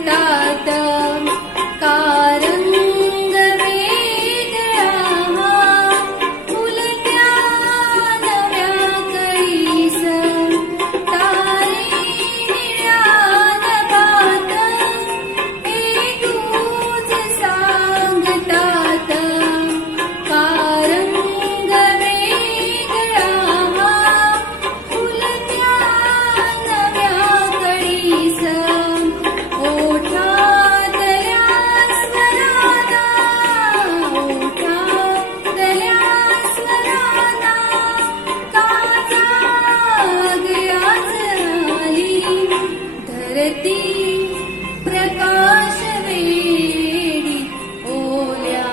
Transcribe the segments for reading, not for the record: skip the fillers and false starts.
सांगतात कारंग वेगळा उलट्या नव्या कळीस तारे निळ्या नभात हे दूज सांगतात कारंग वेगळा उलट्या नव्या कळीस ओठातल्या स्वराला का जाग आली धरती प्रकाश वेडी ओल्या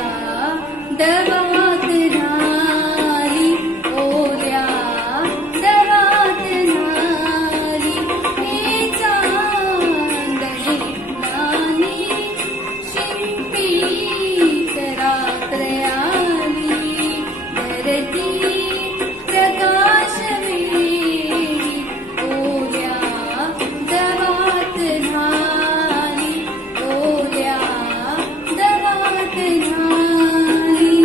दवात झाली ओल्या दवात झाली हे चांदणे नानी शिंपीत रात्र आली धरती प्रकाश वेडी ओल्या दवात झाली ओल्या दवात झाली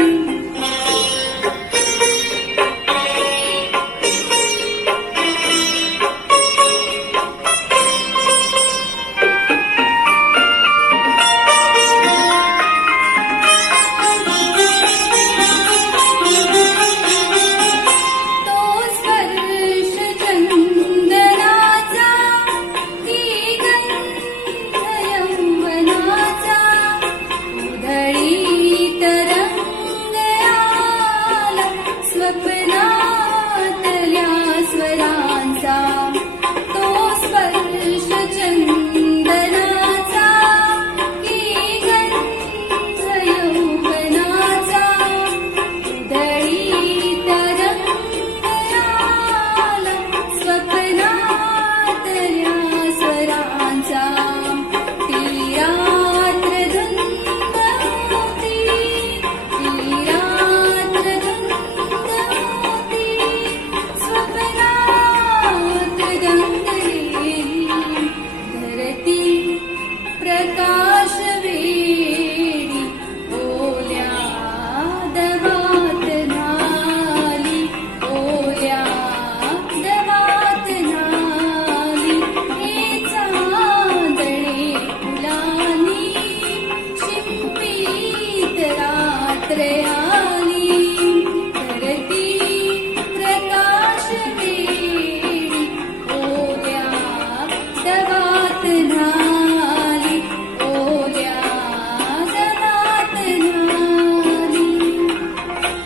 तो स्पर्श चंदनाचा की गंध यौवनाचा उधळीत रंग आला स्वप्नातल्या स्वरांचा तो स्पर्श चंदनाचा की गंध यौवनाचा उधळीत रंग आला स्वप्नातल्या स्वरांचा ती रात्र धुंद होती ती रात्र धुंद होती स्वप्नात रंगलेली धरती प्रकाश वेडी ओल्या दवात झाली ओल्या दवात झाली हे चांदणे फुलांनी शिंपीत रात्र